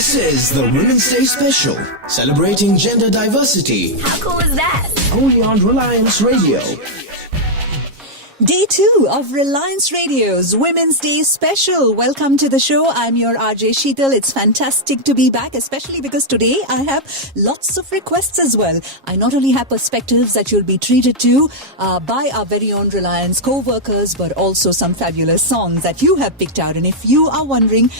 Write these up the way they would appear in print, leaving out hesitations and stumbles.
This is the Women's Day Special, celebrating gender diversity. How cool is that? Only on Reliance Radio. Day 2 of Reliance Radio's Women's Day Special. Welcome to the show. I'm your RJ Sheetal. It's fantastic to be back, especially because today I have lots of requests as well. I not only have perspectives that you'll be treated to by our very own Reliance co-workers, but also some fabulous songs that you have picked out. And if you are wondering,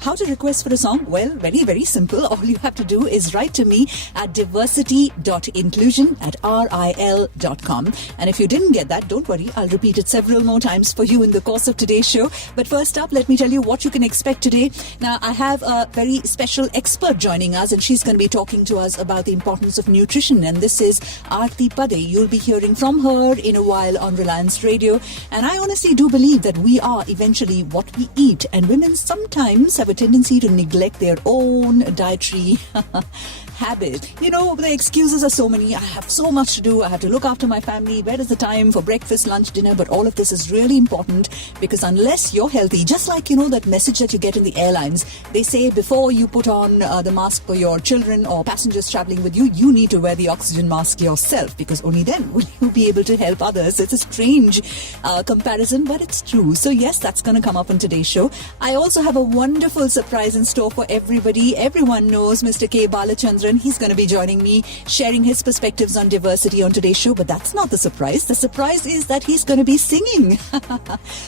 how to request for a song? Well, very, very simple. All you have to do is write to me at diversity.inclusion@ril.com. And if you didn't get that, don't worry. I'll repeat it several more times for you in the course of today's show. But first up, let me tell you what you can expect today. Now, I have a very special expert joining us, and she's going to be talking to us about the importance of nutrition. And this is Aadya Pade. You'll be hearing from her in a while on Reliance Radio. And I honestly do believe that we are eventually what we eat. And women sometimes have a tendency to neglect their own dietary habit. You know, the excuses are so many. I have so much to do. I have to look after my family. Where is the time for breakfast, lunch, dinner? But all of this is really important because unless you're healthy, just like, you know, that message that you get in the airlines, they say before you put on the mask for your children or passengers traveling with you, you need to wear the oxygen mask yourself because only then will you be able to help others. It's a strange comparison, but it's true. So yes, that's going to come up on today's show. I also have a wonderful surprise in store for everybody. Everyone knows Mr. K. Balachandran. He's going to be joining me, sharing his perspectives on diversity on today's show. But that's not the surprise. The surprise is that he's going to be singing.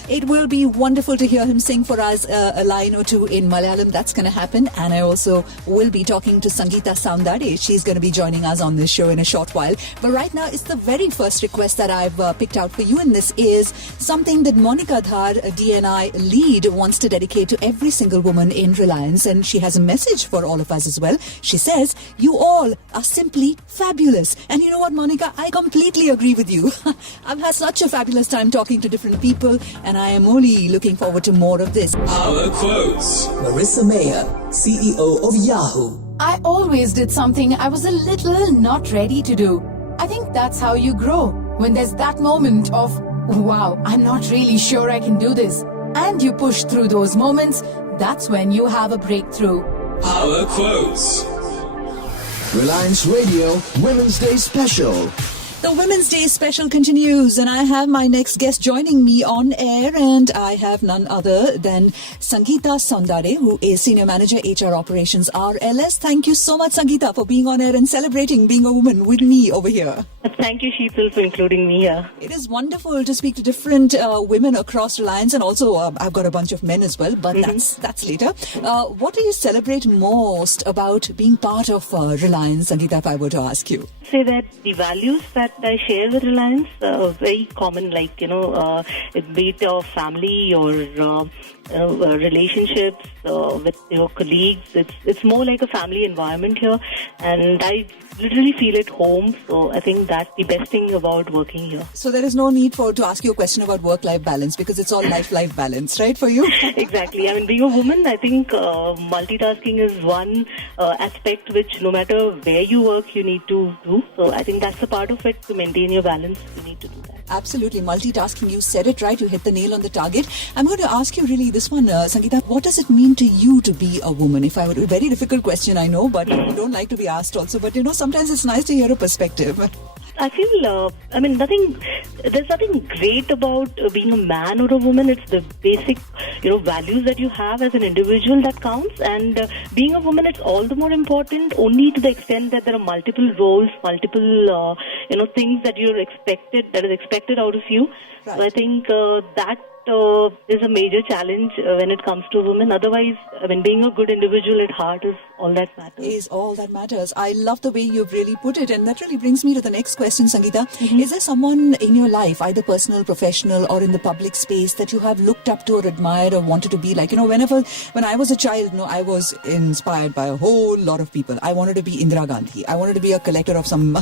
It will be wonderful to hear him sing for us a line or two in Malayalam. That's going to happen. And I also will be talking to Sangeeta Soundare. She's going to be joining us on this show in a short while. But right now, it's the very first request that I've picked out for you. And this is something that Monica Dhar, a DNI lead, wants to dedicate to every single woman in Reliance. And she has a message for all of us as well. She says, you all are simply fabulous. And you know what, Monica? I completely agree with you. I've had such a fabulous time talking to different people, and I am only looking forward to more of this. Our quotes. Marissa Mayer, CEO of Yahoo. I always did something I was a little not ready to do. I think that's how you grow. When there's that moment of, wow, I'm not really sure I can do this. And you push through those moments, that's when you have a breakthrough. Our quotes. Reliance Radio Women's Day Special. The Women's Day Special continues, and I have my next guest joining me on air, and I have none other than Sangeeta Soundare, who is Senior Manager HR Operations RLS. Thank you so much, Sangeeta, for being on air and celebrating being a woman with me over here. Thank you, Sheetal, for including me here. It is wonderful to speak to different women across Reliance, and also I've got a bunch of men as well, but that's later. What do you celebrate most about being part of Reliance, Sangeeta, if I were to ask you? Say that the values that I share with Reliance are very common, like, be it your family or relationships with your colleagues. It's more like a family environment here, and I literally feel at home. So I think that's the best thing about working here. So there is no need to ask you a question about work-life balance because it's all life-life balance, right, for you? Exactly. I mean, being a woman, I think multitasking is one aspect which no matter where you work, you need to do. So I think that's a part of it. To maintain your balance, you need to do that. Absolutely. Multitasking, you said it right. You hit the nail on the target. I'm going to ask you really this one, Sangeeta. What does it mean to you to be a woman? If I were a very difficult question, I know, but you don't like to be asked also. But, sometimes it's nice to hear a perspective. I feel, there's nothing great about being a man or a woman. It's the basic, values that you have as an individual that counts. And being a woman, it's all the more important only to the extent that there are multiple roles, multiple, things that is expected out of you. Right. So I think that is a major challenge when it comes to women. Otherwise, being a good individual at heart is all that matters. Is all that matters. I love the way you've really put it, and that really brings me to the next question, Sangeeta. Is there someone in your life, either personal, professional, or in the public space, that you have looked up to or admired or wanted to be like? When I was a child, I was inspired by a whole lot of people. I wanted to be Indira Gandhi. I wanted to be a collector of some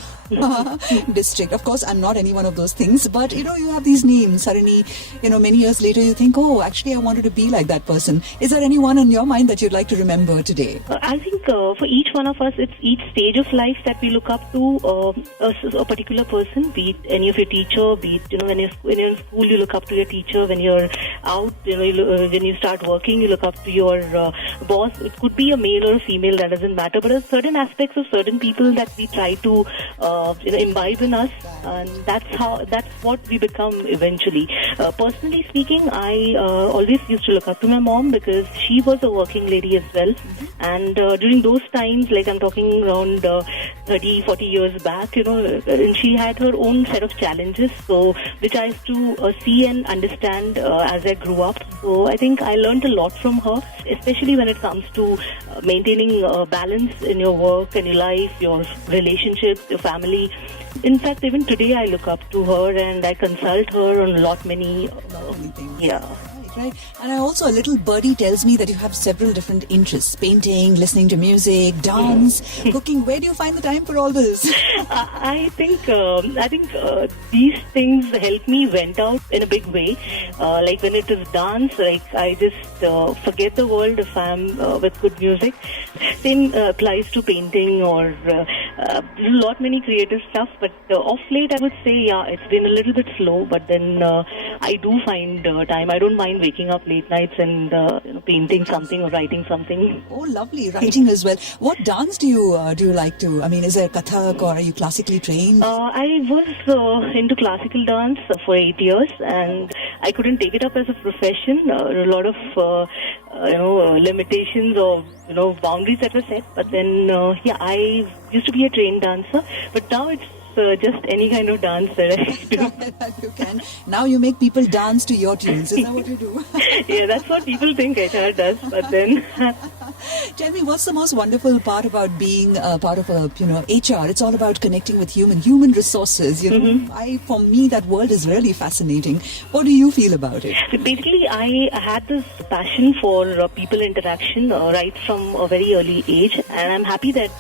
district. Of course, I'm not any one of those things, but you have these names. Suddenly, many years later, you think, oh, actually, I wanted to be like that person. Is there anyone in your mind that you'd like to remember today? As think for each one of us, it's each stage of life that we look up to a particular person, be it any of your teacher, be it, when you're in school, you look up to your teacher. When you're out, when you start working, you look up to your boss. It could be a male or a female, that doesn't matter. But there are certain aspects of certain people that we try to imbibe in us, and that's what we become eventually. Personally speaking, I always used to look up to my mom because she was a working lady as well. And during those times, like I'm talking around 30, 40 years back, and she had her own set of challenges, so which I used to see and understand as I grew up. So I think I learned a lot from her, especially when it comes to maintaining balance in your work and your life, your relationships, your family. In fact, even today I look up to her and I consult her on many things. Yeah. Right. And a little birdie tells me that you have several different interests: painting, listening to music, dance, cooking. Where do you find the time for all this? I think these things help me vent out in a big way. Like when it is dance, like I just forget the world if I'm with good music. Same applies to painting or many creative stuff. But off late, I would say, it's been a little bit slow. But then I do find time. I don't mind waking up late nights and painting something or writing something. Oh, lovely. Writing as well. What dance do you like to? I mean, is there Kathak or are you classically trained? I was into classical dance for 8 years, and I couldn't take it up as a profession. A lot of limitations or boundaries that were set. But then I used to be a trained dancer, but now it's just any kind of dance that I do. You can. Now you make people dance to your tunes. Is that what you do? Yeah, that's what people think HR does. But then, tell me, what's the most wonderful part about being part of HR? It's all about connecting with human resources. For me, that world is really fascinating. What do you feel about it? Basically, I had this passion for people interaction right from a very early age, and I'm happy that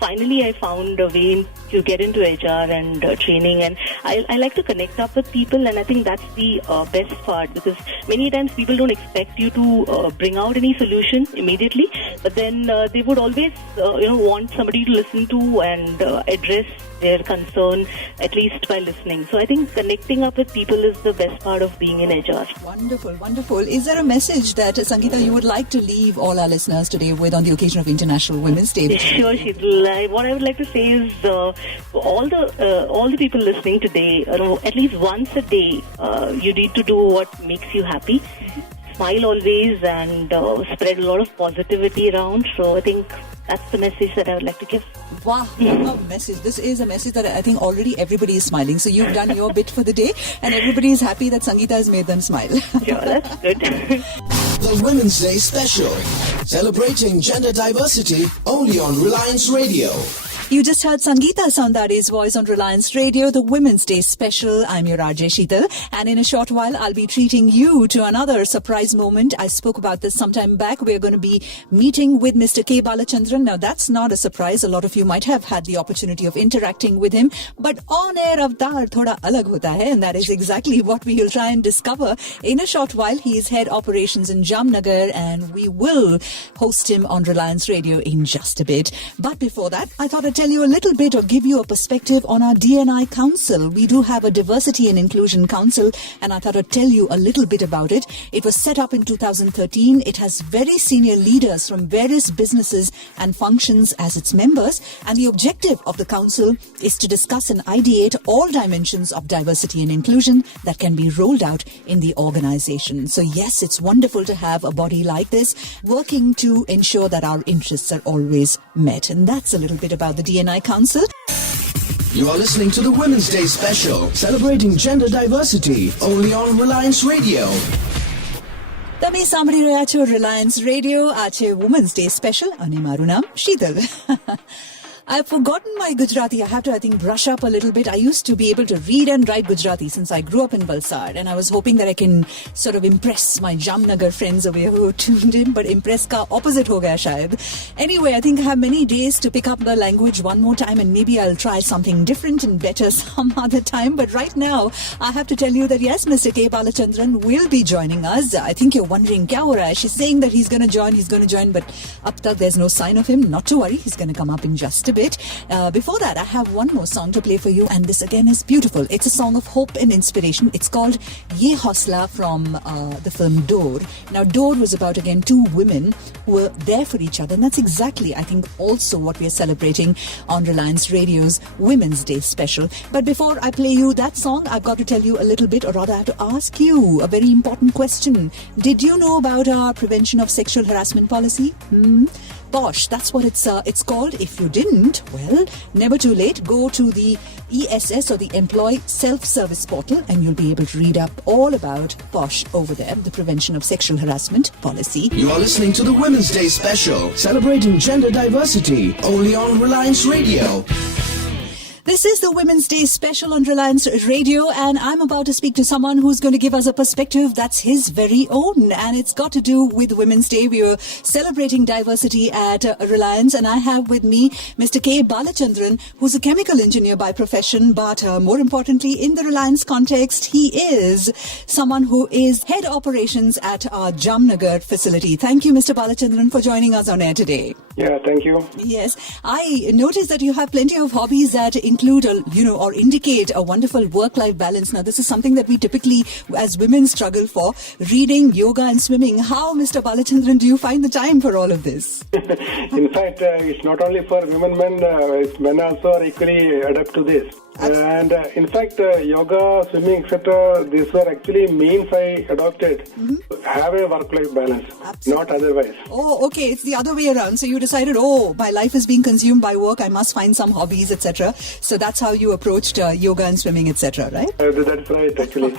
finally I found a way to get into HR and training, and I like to connect up with people, and I think that's the best part, because many times people don't expect you to bring out any solution immediately, but then they would always want somebody to listen to and address their concern, at least by listening. So I think connecting up with people is the best part of being in HR. Wonderful, wonderful. Is there a message that, Sangeeta, you would like to leave all our listeners today with on the occasion of International Women's Day? Sure, Sheetal. What I would like to say is all the people listening today, at least once a day, you need to do what makes you happy. Smile always and spread a lot of positivity around. So I think that's the message that I would like to give. Wow, what a message. This is a message that I think already everybody is smiling. So you've done your bit for the day and everybody is happy that Sangeeta has made them smile. Sure, that's good. The Women's Day Special, celebrating gender diversity only on Reliance Radio. You just heard Sangeeta Soundare's voice on Reliance Radio, the Women's Day Special. I'm your RJ Sheetal, and in a short while, I'll be treating you to another surprise moment. I spoke about this sometime back. We're going to be meeting with Mr. K. Balachandran. Now, that's not a surprise. A lot of you might have had the opportunity of interacting with him, but on-air avatar thoda alag hota hai, and that is exactly what we will try and discover in a short while. He is head operations in Jamnagar, and we will host him on Reliance Radio in just a bit. But before that, I thought I'd tell you a little bit or give you a perspective on our D&I Council. We do have a Diversity and Inclusion Council, and I thought I'd tell you a little bit about it. It was set up in 2013. It has very senior leaders from various businesses and functions as its members, and the objective of the council is to discuss and ideate all dimensions of diversity and inclusion that can be rolled out in the organization. So yes, it's wonderful to have a body like this working to ensure that our interests are always met, and that's a little bit about the D&I Council. You are listening to the Women's Day Special, celebrating gender diversity only on Reliance Radio. તમે સાંભળી રહ્યા છો Reliance radio. આ છે women's day special અને મારું નામ Sheetal. I've forgotten my Gujarati. I have to, I think, brush up a little bit. I used to be able to read and write Gujarati since I grew up in Valsad, and I was hoping that I can sort of impress my Jamnagar friends over here who tuned in, but impress ka opposite ho gaya shayad. Anyway, I think I have many days to pick up the language one more time, and maybe I'll try something different and better some other time. But right now, I have to tell you that yes, Mr. K. Balachandran will be joining us. I think you're wondering, kya ho raha hai? She's saying that he's going to join, but up tak there's no sign of him. Not to worry, he's going to come up in just a bit. Before that, I have one more song to play for you, and this again is beautiful. It's a song of hope and inspiration. It's called Ye Hausla from the film Door. Now, Door was about, again, two women who were there for each other, and that's exactly, I think, also what we are celebrating on Reliance Radio's Women's Day special. But before I play you that song, I've got to tell you a little bit, or rather I have to ask you a very important question. Did you know about our prevention of sexual harassment policy? POSH, that's what it's called. If you didn't, well, never too late. Go to the ESS or the Employee Self-Service Portal and you'll be able to read up all about POSH over there, the Prevention of Sexual Harassment Policy. You are listening to the Women's Day special, celebrating gender diversity, only on Reliance Radio. This is the Women's Day special on Reliance Radio, and I'm about to speak to someone who's going to give us a perspective that's his very own, and it's got to do with Women's Day. We are celebrating diversity at Reliance, and I have with me Mr. K. Balachandran, who's a chemical engineer by profession, but more importantly, in the Reliance context, he is someone who is head operations at our Jamnagar facility. Thank you, Mr. Balachandran, for joining us on air today. Yeah, thank you. Yes, I noticed that you have plenty of hobbies that include, or indicate a wonderful work-life balance. Now, this is something that we typically, as women, struggle for. Reading, yoga and swimming. How, Mr. Balachandran, do you find the time for all of this? In fact, it's not only for women, men also are equally adapt to this. And in fact, yoga, swimming, etc., these were actually means I adopted to have a work-life balance, not otherwise. Oh, okay. It's the other way around. So you decided, my life is being consumed by work. I must find some hobbies, etc. So that's how you approached yoga and swimming, etc., right? That's right, actually.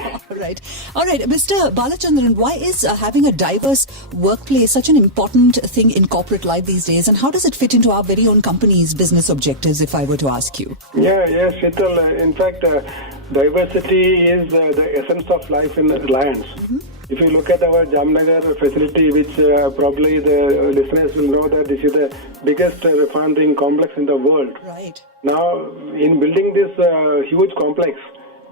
All right. Mr. Balachandran, why is having a diverse workplace such an important thing in corporate life these days? And how does it fit into our very own company's business objectives, if I were to ask you? Yes, Sheetal. In fact, diversity is the essence of life in Reliance. If you look at our Jamnagar facility, which probably the listeners will know that this is the biggest refinery complex in the world. Right. Now, in building this huge complex,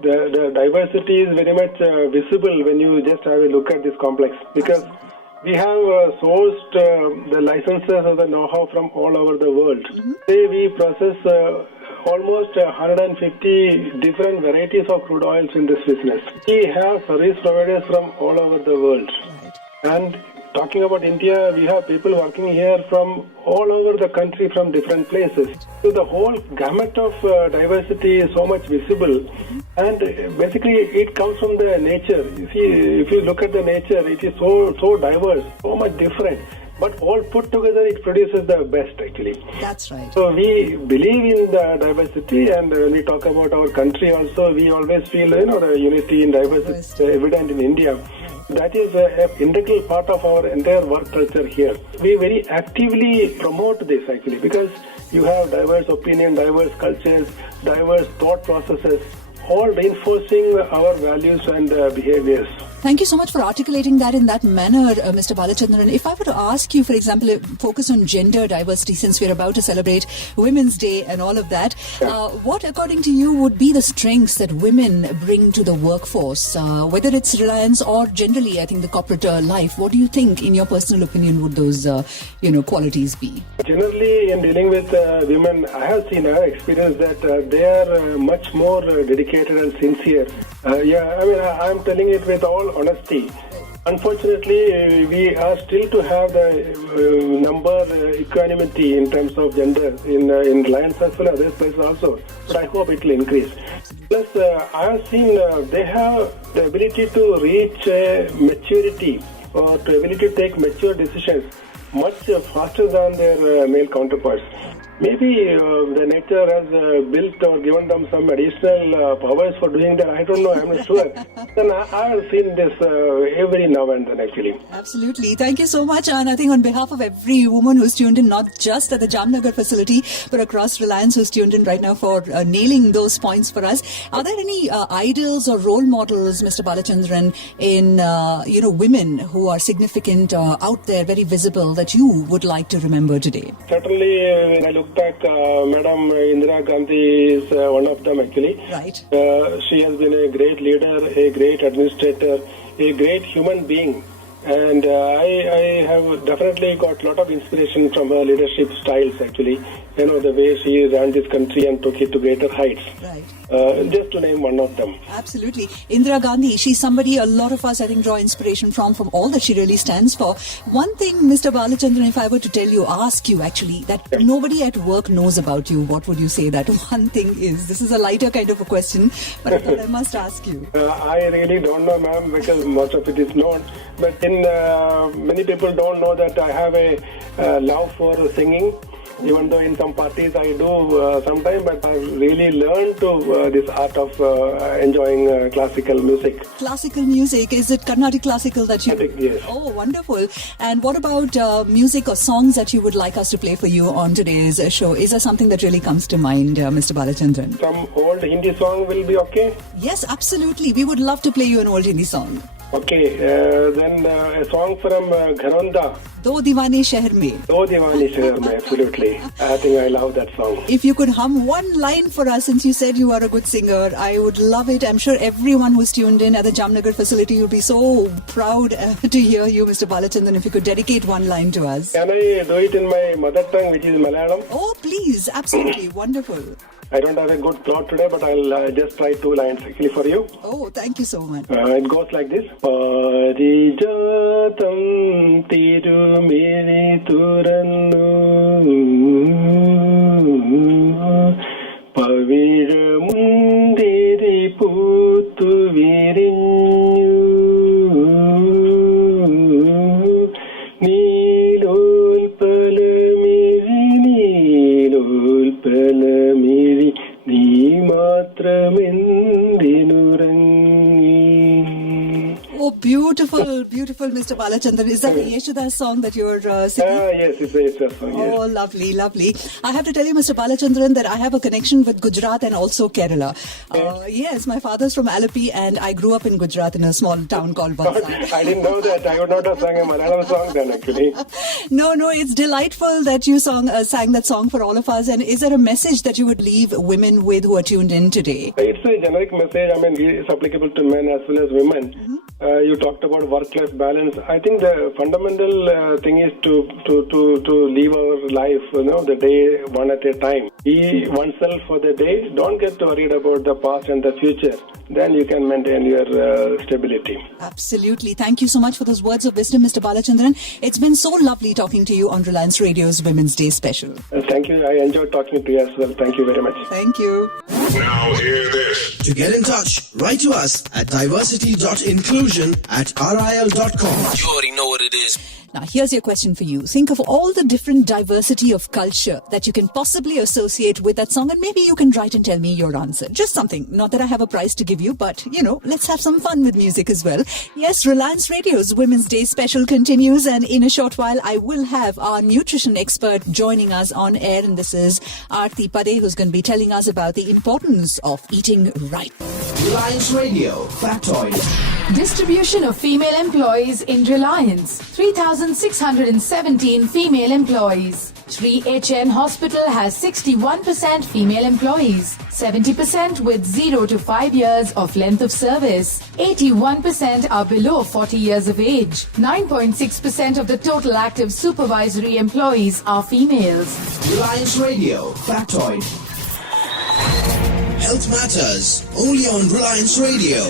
the diversity is very much visible when you just have a look at this complex, because we have sourced the licenses or the know-how from all over the world. Today we process almost 150 different varieties of crude oils in this business. We have service providers from all over the world. And talking about India, we have people working here from all over the country from different places. So the whole gamut of diversity is so much visible. And basically it comes from the nature. You see, if you look at the nature, it is so diverse, so much different. But all put together, it produces the best, actually. That's right. So we believe in the diversity, and when we talk about our country also, we always feel, the unity in diversity evident in India. That is an integral part of our entire work culture here. We very actively promote this, actually, because you have diverse opinion, diverse cultures, diverse thought processes, all reinforcing our values and behaviors. Thank you so much for articulating that in that manner, Mr. Balachandran. If I were to ask you, for example, focus on gender diversity, since we're about to celebrate Women's Day and all of that, what, according to you, would be the strengths that women bring to the workforce, whether it's Reliance or generally, I think, the corporate life? What do you think, in your personal opinion, would those, qualities be? Generally, in dealing with women, I have experienced that they are much more dedicated and sincere. I'm telling it with all honesty. Unfortunately, we are still to have the number equanimity in terms of gender in Reliance as well as other places also. But I hope it will increase. Plus, I have seen they have the ability to reach maturity or the ability to take mature decisions much faster than their male counterparts. Maybe the nature has built or given them some additional powers for doing that. I don't know. I'm not sure. Then I have seen this every now and then, actually. Absolutely. Thank you so much. And I think on behalf of every woman who's tuned in, not just at the Jamnagar facility, but across Reliance who's tuned in right now for nailing those points for us. Are there any idols or role models, Mr. Balachandran, in women who are significant out there, very visible, that you would like to remember today? Certainly, when I look back, Madam Indira Gandhi is one of them, actually. Right. She has been a great leader, a great administrator, a great human being. And I have definitely got a lot of inspiration from her leadership styles, actually. The way she ran this country and took it to greater heights. Right. Just to name one of them. Absolutely. Indira Gandhi, she's somebody a lot of us, I think, draw inspiration from all that she really stands for. One thing, Mr. Balachandran, if I were to ask you actually, that nobody at work knows about you, what would you say that one thing is? This is a lighter kind of a question, but I thought I must ask you. I really don't know, ma'am, because most of it is known. But many people don't know that I have a love for singing. Even though in some parties I do sometimes, but I really learned to this art of enjoying classical music. Classical music, is it Carnatic classical that you... Yes. Oh, wonderful. And what about music or songs that you would like us to play for you on today's show? Is there something that really comes to mind, Mr. Balachandran? Some old Hindi song will be okay? Yes, absolutely. We would love to play you an old Hindi song. Okay, then a song from Gharonda. Do Diwani Sheher Mein. Do Diwani Sheher Mein, absolutely. I think I love that song. If you could hum one line for us, since you said you are a good singer, I would love it. I'm sure everyone who's tuned in at the Jamnagar facility will be so proud to hear you, Mr. Balachandran, if you could dedicate one line to us. Can I do it in my mother tongue, which is Malayalam? Oh, please. Absolutely. Wonderful. I don't have a good thought today, but I'll just try 2 lines actually for you. Oh, thank you so much. It goes like this. Parijatam tirumiri turannu paviramundiri puttu virinnu neelol palamiri nee matramendinurangni. Oh, beautiful, beautiful, Mr. Balachandran. Is that the Yeshoda song that you're singing? Yes, it's a song, yes. Oh, lovely, lovely. I have to tell you, Mr. Balachandran, that I have a connection with Gujarat and also Kerala. Yes, my father's from Alleppey and I grew up in Gujarat in a small town called Valsad. I didn't know that. I would not have sang a Malayalam song then, actually. No, it's delightful that you sang that song for all of us. And is there a message that you would leave women with who are tuned in today? It's a generic message. I mean, it's applicable to men as well as women. Mm-hmm. You talked about work-life balance. I think the fundamental thing is to live our life, the day one at a time. Be oneself for the day. Don't get worried about the past and the future. Then you can maintain your stability. Absolutely. Thank you so much for those words of wisdom, Mr. Balachandran. It's been so lovely talking to you on Reliance Radio's Women's Day special. Thank you. I enjoyed talking to you as well. Thank you very much. Thank you. Now hear this. To get in touch, write to us at diversity.inclusion@ril.com. You already know what it is. Now, here's your question for you. Think of all the different diversity of culture that you can possibly associate with that song, and maybe you can write and tell me your answer. Just something. Not that I have a prize to give you, but, let's have some fun with music as well. Yes, Reliance Radio's Women's Day special continues, and in a short while, I will have our nutrition expert joining us on air, and this is Aarti Pade, who's going to be telling us about the importance of eating right. Reliance Radio, Factoid. Distribution of female employees in Reliance. 3,617 female employees. Sri HN Hospital has 61% female employees. 70% with 0 to 5 years of length of service. 81% are below 40 years of age. 9.6% of the total active supervisory employees are females. Reliance Radio, Factoid. Health Matters, only on Reliance Radio.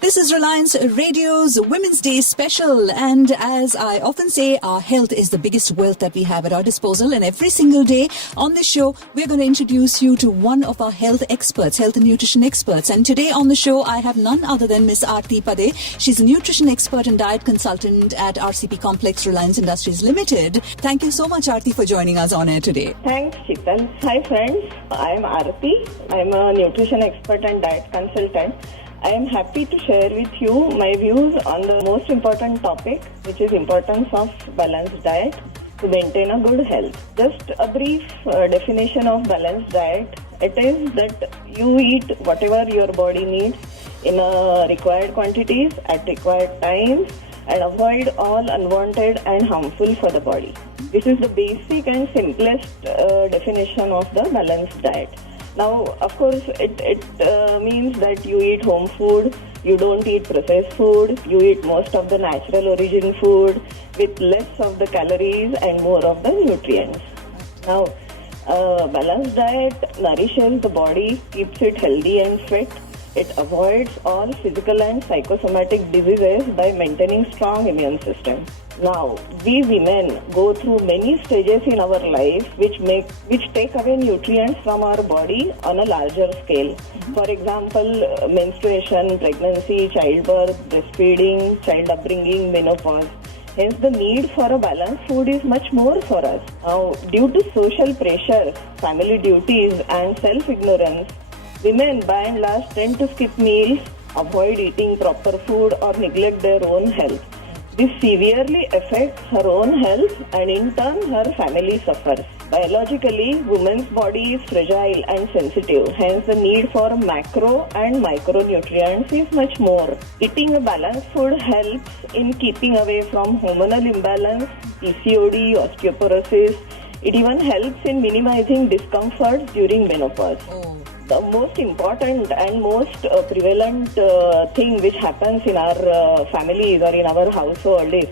This This is Reliance Radio's Women's Day special, and as I often say, our health is the biggest wealth that we have at our disposal, and every single day on this show, we're going to introduce you to one of our health experts, health and nutrition experts. And today on the show, I have none other than Miss Aarti Pade. She's a nutrition expert and diet consultant at RCP Complex Reliance Industries Limited. Thank you so much, Aarti, for joining us on air today. Thanks, Chital. Hi, friends. I'm Aarti. I'm a nutrition expert and diet consultant. I am happy to share with you my views on the most important topic, which is importance of balanced diet to maintain a good health. Just a brief definition of balanced diet. It is that you eat whatever your body needs in required quantities at required times and avoid all unwanted and harmful for the body. This is the basic and simplest definition of the balanced diet. Now, of course, it means that you eat home food, you don't eat processed food, you eat most of the natural origin food with less of the calories and more of the nutrients. Now, balanced diet nourishes the body, keeps it healthy and fit. It avoids all physical and psychosomatic diseases by maintaining strong immune system. Now, we women go through many stages in our life which take away nutrients from our body on a larger scale. For example, menstruation, pregnancy, childbirth, breastfeeding, child upbringing, menopause. Hence, the need for a balanced food is much more for us. Now, due to social pressure, family duties and self-ignorance, women by and large tend to skip meals, avoid eating proper food or neglect their own health. This severely affects her own health and in turn her family suffers. Biologically, women's body is fragile and sensitive. Hence, the need for macro and micronutrients is much more. Eating a balanced food helps in keeping away from hormonal imbalance, PCOD, osteoporosis. It even helps in minimizing discomfort during menopause. The most important and most prevalent thing which happens in our families or in our household is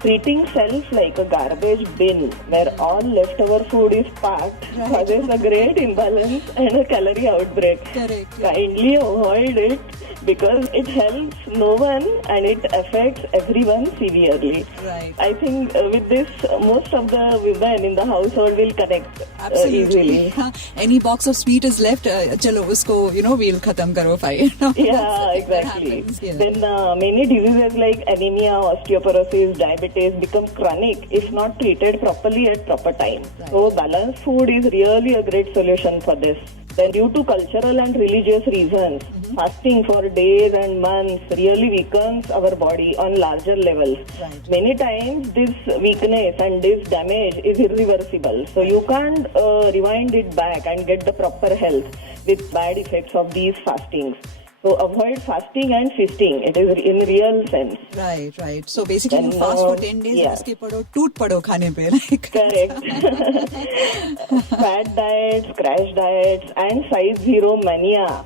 treating self like a garbage bin where all leftover food is packed causes a great imbalance and a calorie outbreak. Correct. Kindly avoid it because it helps no one and it affects everyone severely. Right. I think with this, most of the women in the household will connect Absolutely. easily. Any box of sweet is left, chalo usko, we'll khatam karo bhai. Yeah, exactly. Yeah. Then many diseases like anemia, osteoporosis, diabetes become chronic if not treated properly at proper time. Right. So balanced food is really a great solution for this. Then due to cultural and religious reasons, fasting for days and months really weakens our body on larger levels. Right. Many times this weakness and this damage is irreversible. So you can't rewind it back and get the proper health with bad effects of these fastings. So avoid fasting and feasting. It is in real sense. Right. So basically you fast for 10 days and uske pado, toot pado khane pe. Correct. Fat diets, crash diets and size zero mania.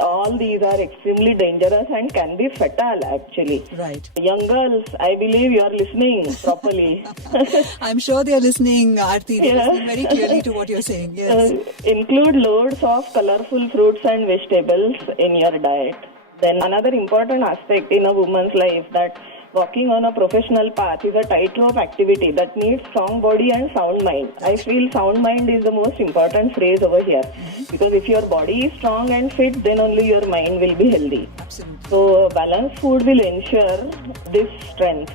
All these are extremely dangerous and can be fatal actually. Right. Young girls, I believe you are listening properly. I'm sure they are listening, Aarti. They are listening very clearly to what you're saying. Yes. Include loads of colorful fruits and vegetables in your diet. Then another important aspect in a woman's life that walking on a professional path is a tightrope activity that needs strong body and sound mind. I feel sound mind is the most important phrase over here because if your body is strong and fit, then only your mind will be healthy. Absolutely. So balanced food will ensure this strength.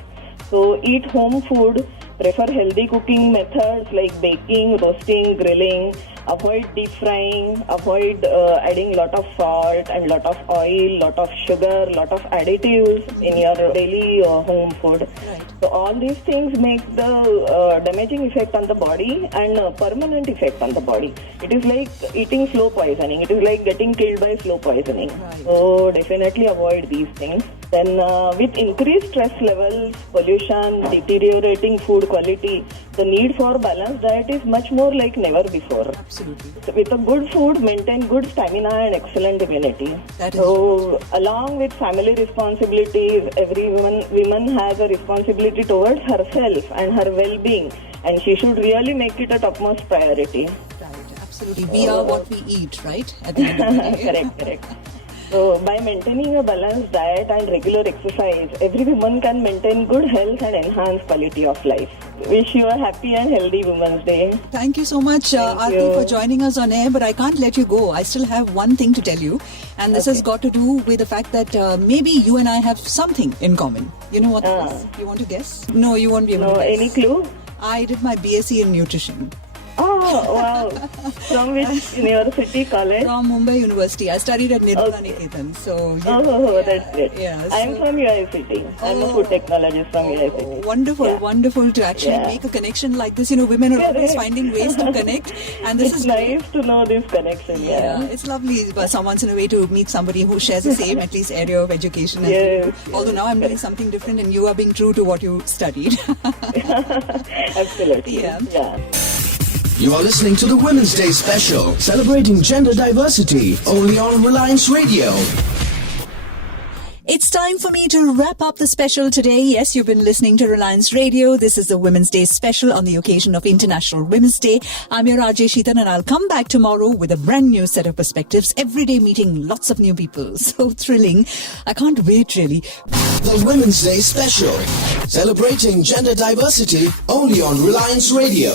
So eat home food, prefer healthy cooking methods like baking, roasting, grilling, avoid deep frying, avoid adding lot of salt and lot of oil, lot of sugar, lot of additives in your daily home food. Right. So all these things make the damaging effect on the body and permanent effect on the body. It is like eating slow poisoning. It is like getting killed by slow poisoning. Right. So definitely avoid these things. Then with increased stress levels, pollution, deteriorating food quality, the need for balanced diet is much more like never before. Absolutely. So with a good food, maintain good stamina and excellent immunity. That is so along with family responsibilities, every woman has a responsibility towards herself and her well-being, and she should really make it a topmost priority. Right. Absolutely. We are what we eat, right? At the end of the day. Correct. So by maintaining a balanced diet and regular exercise, every woman can maintain good health and enhance quality of life. Wish you a happy and healthy Women's Day. Thank you so much, Aadya, for joining us on air, but I can't let you go. I still have one thing to tell you, and this has got to do with the fact that maybe you and I have something in common. You know what this is? You want to guess? No, you won't be able to guess. Any clue? I did my BSc in nutrition. Oh, wow. From which university, college? From Mumbai University. I studied at Nirmala Niketan. So, That's great. Yeah, I'm from UICT. I'm a food technologist from UICT. Wonderful, wonderful to actually make a connection like this. Women are always finding ways to connect. And this it's is nice to know this connection. Yeah. It's lovely once in a way to meet somebody who shares the same, at least, area of education. As you. Although now I'm doing something different and you are being true to what you studied. Absolutely. Yeah. You are listening to the Women's Day special, celebrating gender diversity, only on Reliance Radio. It's time for me to wrap up the special today. Yes, you've been listening to Reliance Radio. This is the Women's Day special on the occasion of International Women's Day. I'm your RJ Sheetan, and I'll come back tomorrow with a brand new set of perspectives. Every day meeting lots of new people. So thrilling. I can't wait, really. The Women's Day special, celebrating gender diversity, only on Reliance Radio.